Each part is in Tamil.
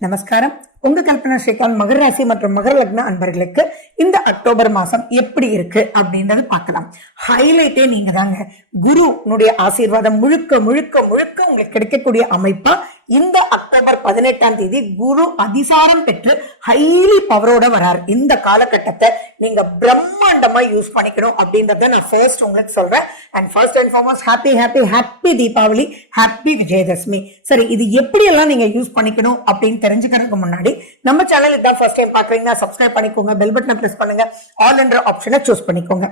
நமஸ்காரம். உங்க கல்பனா ஸ்ரீகாந்த் மகர ராசி மற்றும் மகர லக்ன அன்பர்களுக்கு இந்த அக்டோபர் மாசம் எப்படி இருக்கு அப்படின்றது பார்க்கலாம். ஹைலைட்டே நீங்க தாங்க. குருனுடைய ஆசீர்வாதம் முழுக்க முழுக்க முழுக்க உங்களுக்கு கிடைக்கக்கூடிய அமைப்பா இந்த அக்டோபர் 18ஆம் தேதி குரு அதிசாரம் பெற்று ஹைலி பவரோட வரார். இந்த காலகட்டத்தை நீங்க பிரம்மாண்டமா யூஸ் பண்ணிக்கணும் அப்படின்றத நான் ஃபர்ஸ்ட் உங்களுக்கு சொல்றேன். And first and foremost happy happy happy Deepavali, happy Vijayadashami. சரி, இது எப்படி எல்லாம் நீங்க யூஸ் பண்ணிக்கணும் அப்படின்னு தெரிஞ்சுக்கிறதுக்கு முன்னாடி நம்ம சேனல் இதான் ஃபர்ஸ்ட் டைம் பாக்குறீங்கன்னா சப்ஸ்கிரைப் பண்ணிக்கோங்க, பெல் பட்டனை பிரஸ் பண்ணுங்க, ஆல் என்ற ஆப்ஷனை சூஸ் பண்ணிக்கோங்க.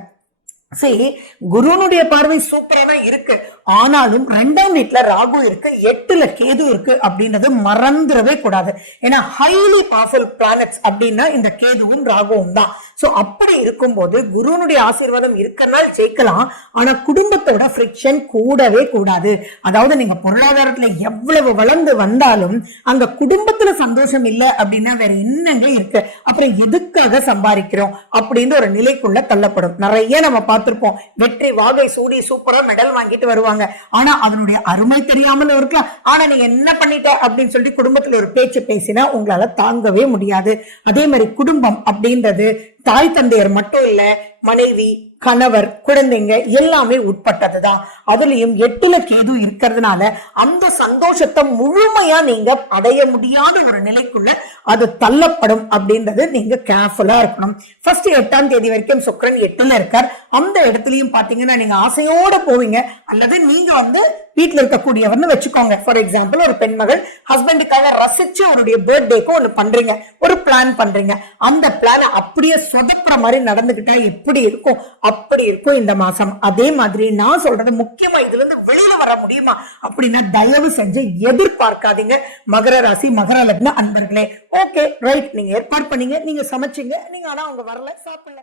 சரி, குருனுடைய பார்வை சூப்பரா தான் இருக்கு. ஆனாலும் 2ஆம் வீட்டுல ராகு இருக்கு, 8ல கேது இருக்கு அப்படின்றது மறந்துடவே கூடாது. ஏன்னா ஹைலி பவர்ஃபுல் பிளானட்ஸ் அப்படின்னா இந்த கேதுவும் ராகுவும் தான். சோ அப்படி இருக்கும்போது குருனுடைய ஆசீர்வாதம் இருக்கனால ஜெயிக்கலாம். ஆனா குடும்பத்தோட ஃப்ரிக்ஷன் கூடவே கூடாது. அதாவது நீங்க பொருளாதாரத்துல எவ்வளவு வளர்ந்து வந்தாலும் அங்க குடும்பத்துல சந்தோஷம் இல்லை அப்படின்னா வேற என்னங்க இருக்கு? அப்புறம் எதுக்காக சம்பாதிக்கிறோம் அப்படின்னு ஒரு நிலைக்குள்ள தள்ளப்படும். நிறைய நம்ம பார்த்திருப்போம். வெற்றி வாகை சூடி சூப்பரா மெடல் வாங்கிட்டு வருவாங்க. ஆனா அதனுடைய அருமை தெரியாமல் இருக்கலாம். ஆனா நீங்க என்ன பண்ணிட்ட அப்படின்னு சொல்லிட்டு குடும்பத்துல ஒரு பேச்சு பேசினா உங்களால தாங்கவே முடியாது. அதே மாதிரி குடும்பம் அப்படின்றது தாய் தந்தையர் மட்டும் இல்ல, மனைவி, கணவர், குழந்தைங்க எல்லாமே உட்பட்டதுதான். அதுலயும் 8ல கேது இருக்கிறதுனால அந்த சந்தோஷத்தை முழுமையா நீங்க அடைய முடியாத ஒரு நிலைக்குள்ள அது தள்ளப்படும் அப்படின்றது நீங்க கேர்ஃபுல்லா இருக்கணும். ஃபர்ஸ்ட் 8ஆம் தேதி வரைக்கும் சுக்கிரன் 8ல இருக்கார். அந்த இடத்துலயும் பாத்தீங்கன்னா நீங்க ஆசையோட போவீங்க. அல்லது நீங்க வீட்டுல இருக்கக்கூடியவர்னு வச்சுக்கோங்க. ஃபார் எக்ஸாம்பிள், ஒரு பெண்மகள் ஹஸ்பண்டுக்காக ரசிச்சு அவருடைய பர்த்டேக்கு ஒண்ணு பண்றீங்க, ஒரு பிளான் பண்றீங்க. அந்த பிளான அப்படியே சொதப்புற மாதிரி நடந்துகிட்டா எப்படி இருக்கும்? அப்படி இருக்கும் இந்த மாசம். அதே மாதிரி நான் சொல்றது முக்கியமா இதுல இருந்து வெளியில வர முடியுமா அப்படின்னா தயவு செஞ்சு எதிர்பார்க்காதீங்க மகர ராசி மகர லக்ன அன்பர்களே. ஓகே ரைட், நீங்க ஏற்பாடு பண்ணீங்க, நீங்க சமைச்சீங்க, நீங்க ஆனா அவங்க வரல, சாப்பிடல.